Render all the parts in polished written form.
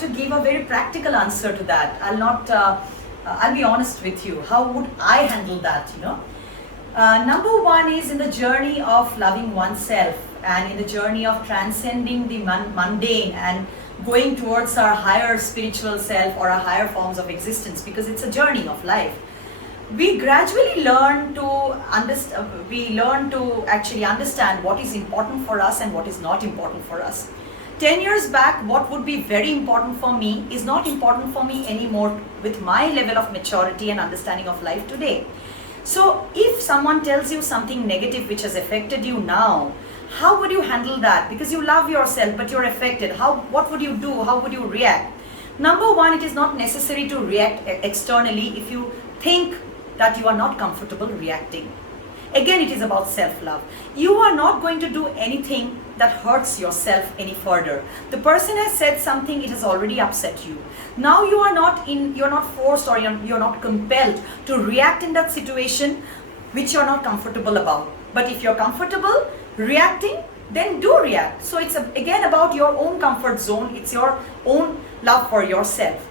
to give a very practical answer to that. I'll be honest with you. How would I handle that, Number one is in the journey of loving oneself and in the journey of transcending the mundane and going towards our higher spiritual self or our higher forms of existence, because it's a journey of life. We gradually learn to actually understand what is important for us and what is not important for us. 10 years back, what would be very important for me is not important for me anymore with my level of maturity and understanding of life today. So if someone tells you something negative which has affected you now, how would you handle that? Because you love yourself, but you're affected. What would you do? How would you react? Number one, it is not necessary to react externally if you think that you are not comfortable reacting. Again, it is about self-love. You are not going to do anything that hurts yourself any further. The person has said something, it has already upset you. Now you're not forced or you're not compelled to react in that situation which you're not comfortable about. But if you're comfortable reacting, then do react. So it's again about your own comfort zone. It's your own love for yourself.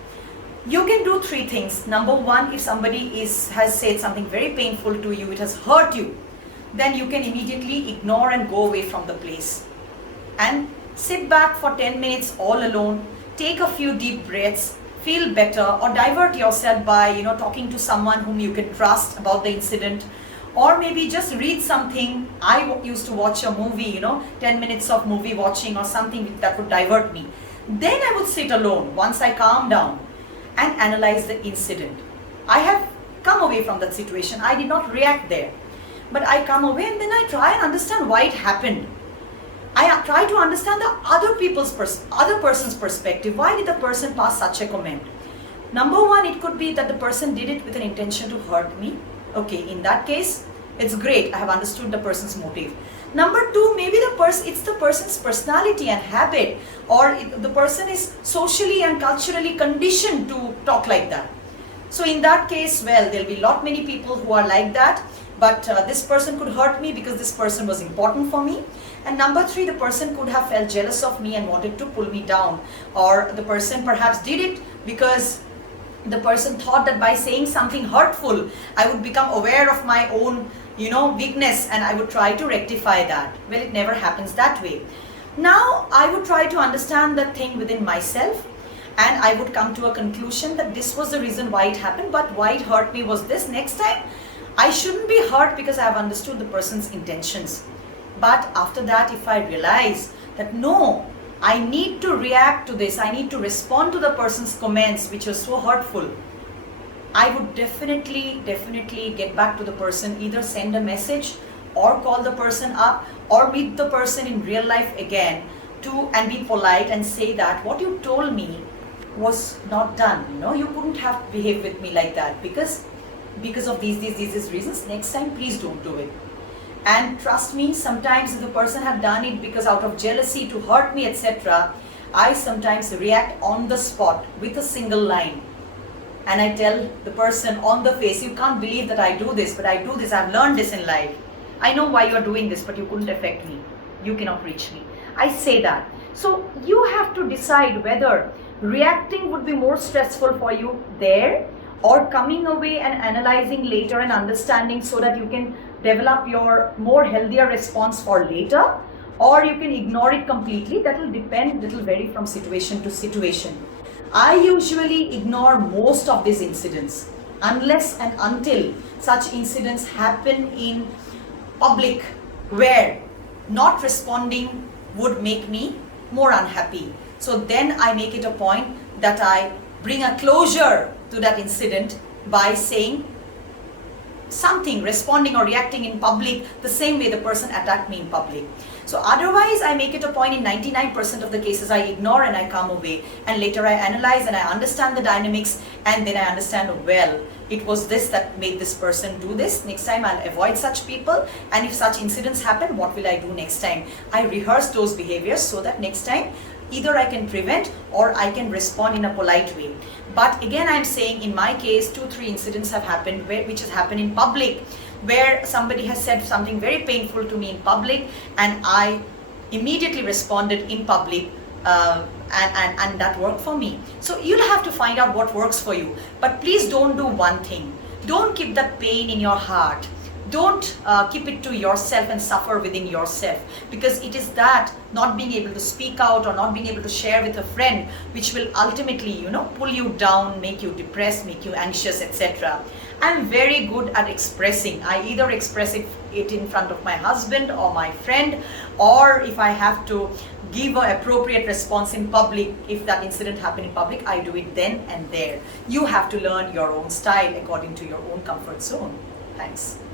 You can do three things. Number one, if somebody has said something very painful to you, it has hurt you, then you can immediately ignore and go away from the place. And sit back for 10 minutes all alone, take a few deep breaths, feel better, or divert yourself by talking to someone whom you can trust about the incident. Or maybe just read something. I used to watch a movie, 10 minutes of movie watching or something that would divert me. Then I would sit alone once I calm down and analyze the incident. I have come away from that situation. I did not react there. But I come away and then I try and understand why it happened. I try to understand the other person's perspective. Why did the person pass such a comment? Number one, it could be that the person did it with an intention to hurt me. Okay, in that case, it's great. I have understood the person's motive. Number two, maybe it's the person's personality and habit, or the person is socially and culturally conditioned to talk like that. So in that case, well, there'll be many people who are like that, but this person could hurt me because this person was important for me. And number three, the person could have felt jealous of me and wanted to pull me down, or the person perhaps did it because the person thought that by saying something hurtful, I would become aware of my own weakness and I would try to rectify that. Well, it never happens that way. Now I would try to understand the thing within myself and I would come to a conclusion that this was the reason why it happened, but why it hurt me was this. Next time I shouldn't be hurt because I have understood the person's intentions. But after that, if I realize that no, I need to react to this, I need to respond to the person's comments which are so hurtful, I would definitely get back to the person, either send a message or call the person up or meet the person in real life again and be polite and say that what you told me was not done. You couldn't have behaved with me like that because of these reasons. Next time, please don't do it. And trust me, sometimes if the person had done it because out of jealousy to hurt me, etc., I sometimes react on the spot with a single line. And I tell the person on the face, you can't believe that I do this, but I do this. I've learned this in life. I know why you are doing this, but you couldn't affect me. You cannot reach me. I say that. So you have to decide whether reacting would be more stressful for you there or coming away and analyzing later and understanding so that you can develop your more healthier response for later, or you can ignore it completely. That will depend, it will vary from situation to situation. I usually ignore most of these incidents unless and until such incidents happen in public where not responding would make me more unhappy. So then I make it a point that I bring a closure to that incident by saying something, responding or reacting in public the same way the person attacked me in public. So otherwise I make it a point in 99% of the cases I ignore and I come away, and later I analyze and I understand the dynamics, and then I understand, well, it was this that made this person do this. Next time I'll avoid such people, and if such incidents happen, what will I do next time? I rehearse those behaviors so that next time either I can prevent or I can respond in a polite way. But again, I'm saying in my case, 2-3 incidents have happened which has happened in public, where somebody has said something very painful to me in public and I immediately responded in public and that worked for me. So you'll have to find out what works for you. But please don't do one thing. Don't keep that pain in your heart. Don't keep it to yourself and suffer within yourself, because it is that not being able to speak out or not being able to share with a friend which will ultimately, pull you down, make you depressed, make you anxious, etc. I'm very good at expressing. I either express it in front of my husband or my friend, or if I have to give an appropriate response in public, if that incident happened in public, I do it then and there. You have to learn your own style according to your own comfort zone. Thanks.